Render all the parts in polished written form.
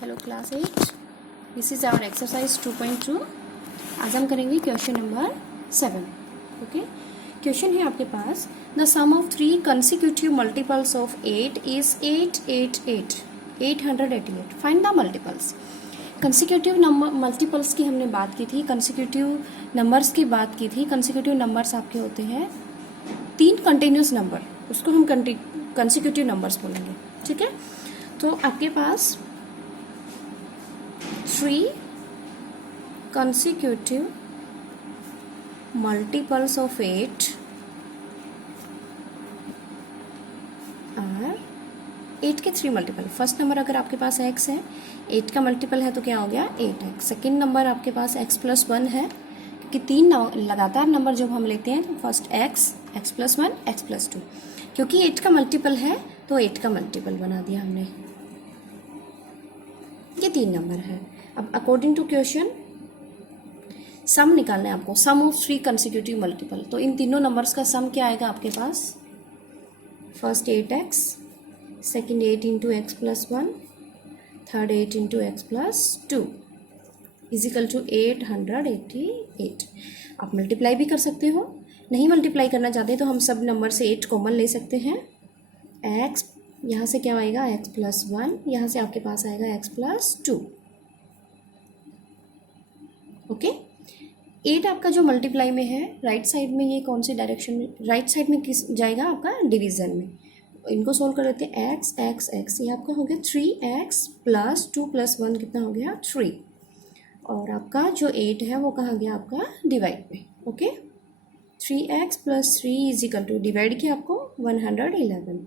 Hello class 8, this is our exercise 2.2। आज हम करेंगे क्वेश्चन नंबर 7। ओके, क्वेश्चन है आपके पास, the sum of 3 consecutive multiples of 8 is 888 find the multiples. Consecutive number multiples की हमने बात की थी, कंसिक्यूटिव नंबर्स की बात की थी। कंसिक्यूटिव नंबर्स आपके होते हैं 3 कंटिन्यूस नंबर, उसको हम कंसिक्यूटिव नंबर्स बोलेंगे। ठीक है, तो आपके पास 3 consecutive multiples of 8 are 8 के 3 मल्टीपल। फर्स्ट नंबर अगर आपके पास x है, 8 का मल्टीपल है तो क्या हो गया 8x। सेकेंड नंबर आपके पास x+1 है, क्योंकि 3 लगातार नंबर जब हम लेते हैं तो फर्स्ट x+1 x+2, क्योंकि 8 का मल्टीपल है तो 8 का मल्टीपल बना दिया हमने। ये 3 नंबर है। अब अकॉर्डिंग टू क्वेश्चन सम निकालना है आपको, सम ऑफ 3 कंसिक्यूटिव मल्टीपल। तो इन तीनों नंबर्स का सम क्या आएगा आपके पास, first 8x, second 8 into x+1, third 8 into x+2 is equal to 888। आप मल्टीप्लाई भी कर सकते हो, नहीं मल्टीप्लाई करना चाहते तो हम सब नंबर से 8 कॉमन ले सकते हैं। x यहाँ से क्या आएगा x+1, यहाँ से आपके पास आएगा x+2। ओके, 8 आपका जो मल्टीप्लाई में है राइट साइड में, ये कौन से डायरेक्शन में, राइट साइड में किस जाएगा आपका डिवीजन में। इनको सोल्व कर लेते हैं, x x x, ये आपका हो गया 3x प्लस 2 प्लस 1 कितना हो गया 3, और आपका जो 8 है वो कहाँ गया आपका डिवाइड में। Okay, 3x plus 3 is equal to, divide किया आपको 111,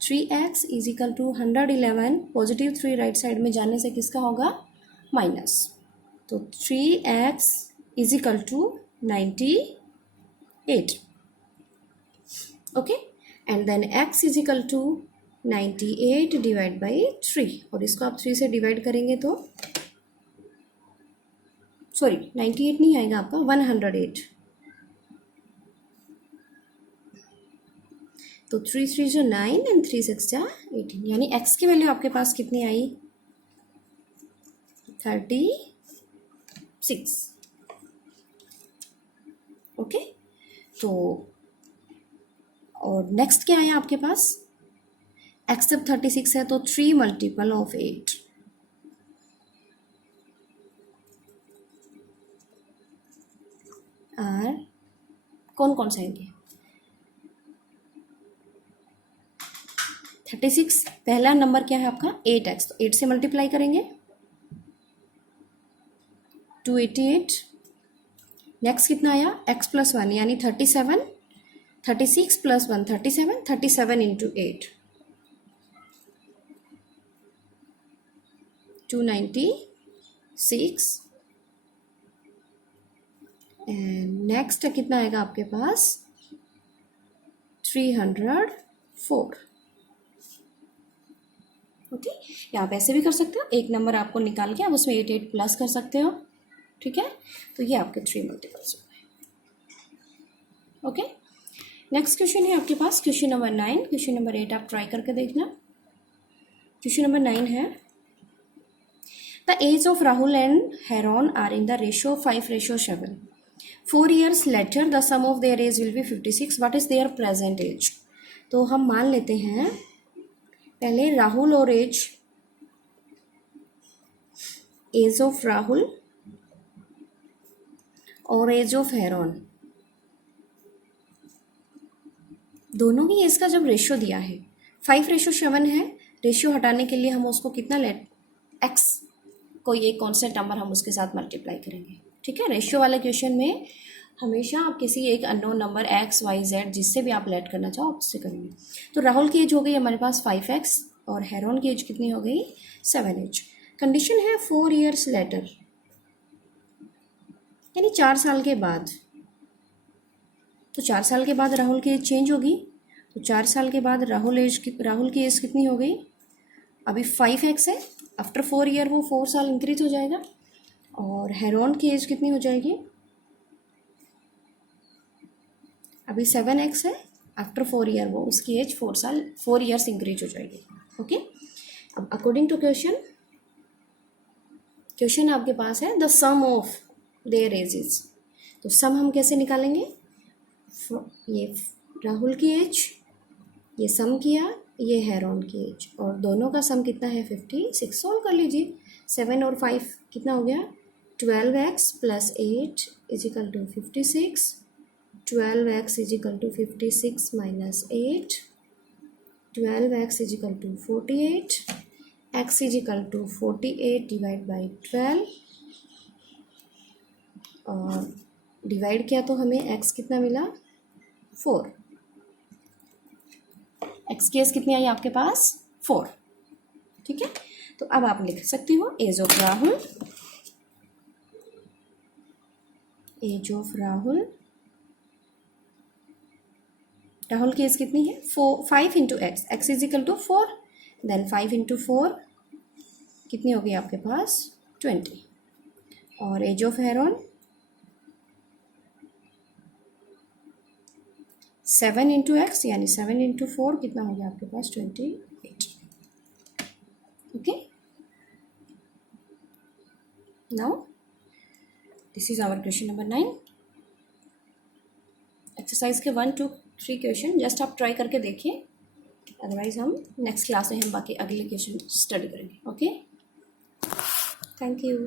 3x is equal to 111, positive 3 right side में जाने से किसका होगा माइनस, तो 3x is equal to 98। Okay, and then x is equal to 98 divide by 3, और इसको आप 3 से डिवाइड करेंगे तो सॉरी 98 नहीं आएगा आपका 108, तो 3 3 जो 9 एंड 3 6 जा 18, यानी x की वैल्यू आपके पास कितनी आई 36। ओके, तो और नेक्स्ट क्या है आपके पास, x जब 36 है तो 3 मल्टीपल ऑफ 8 आर कौन कौन से आएंगे 36, पहला नंबर क्या है आपका 8x, तो 8 से मल्टीप्लाई करेंगे 288। नेक्स्ट कितना आया x+1 यानी 37, 36 प्लस 1 37, 37 इंटू 8 296, एंड नेक्स्ट कितना आएगा आपके पास 304। ओके, या आप ऐसे भी कर सकते हो, एक नंबर आपको निकाल के आप उसमें 88 प्लस कर सकते हो। ठीक है, तो ये आपके 3 मल्टीपल्स हो गए। ओके, नेक्स्ट क्वेश्चन है आपके पास क्वेश्चन नंबर 9। क्वेश्चन नंबर 8 आप ट्राई करके देखना। क्वेश्चन नंबर 9 है, the age of Rahul and Haroon are in the ratio 5:7। 4 years later the sum of their age will be 56. What is their present age? तो हम मान लेते हैं पहले राहुल और एज ऑफ राहुल और एज ऑफ हेरोन, दोनों ही एज का जब रेशियो दिया है 5:7 है, रेशियो हटाने के लिए हम उसको कितना x कोई एक कॉन्स्टेंट नंबर हम उसके साथ मल्टीप्लाई करेंगे। ठीक है, रेशियो वाले क्वेश्चन में हमेशा आप किसी एक unknown number x y z जिससे भी आप लेट करना चाहो उससे करेंगे। तो राहुल की एज हो गई हमारे पास 5x और हेरोन की एज कितनी हो गई 7h। कंडीशन है 4 years लेटर, यानी 4 साल के बाद, तो 4 साल के बाद राहुल की एज चेंज होगी, तो 4 साल के बाद राहुल की एज कितनी हो गई, अभी 5x है, आफ्टर 4 year वो 4 साल इंक्रीज हो जाएगा, और हेरोन की एज कितनी हो जाएगी, अभी 7x है, आफ्टर 4 year वो उसकी एज 4 years इंक्रीज हो जाएगी। ओके, अब अकॉर्डिंग टू क्वेश्चन क्वेश्चन आपके पास है the sum of their ages, तो सम हम कैसे निकालेंगे? ये राहुल की एज, ये सम किया, ये हैरोन की एज, और दोनों का सम कितना है 56। सॉल्व कर लीजिए। 7 और 5 कितना हो गया? 12x plus 8 is equal to 56। 12x is equal to 56 minus 8, 12x is equal to 48, x is equal to 48 divide by 12, और डिवाइड किया तो हमें x कितना मिला? 4। x की एज कितनी आई आपके पास? 4। ठीक है, तो अब आप लिख सकती हो age of Rahul, age of Rahul, Rahul की एज कितनी है? 5 into x, x is equal to 4, then 5 into 4 कितनी होगी आपके पास? 20। और age of Haroon 7 into x, यानी 7 इंटू 4 कितना हो गया आपके पास? 28। Okay, now this is our question number 9। Exercise के 1, 2, 3 क्वेश्चन जस्ट आप ट्राई करके देखिए, अदरवाइज हम नेक्स्ट क्लास में हम बाकी अगले क्वेश्चन स्टडी करेंगे। Okay, thank you.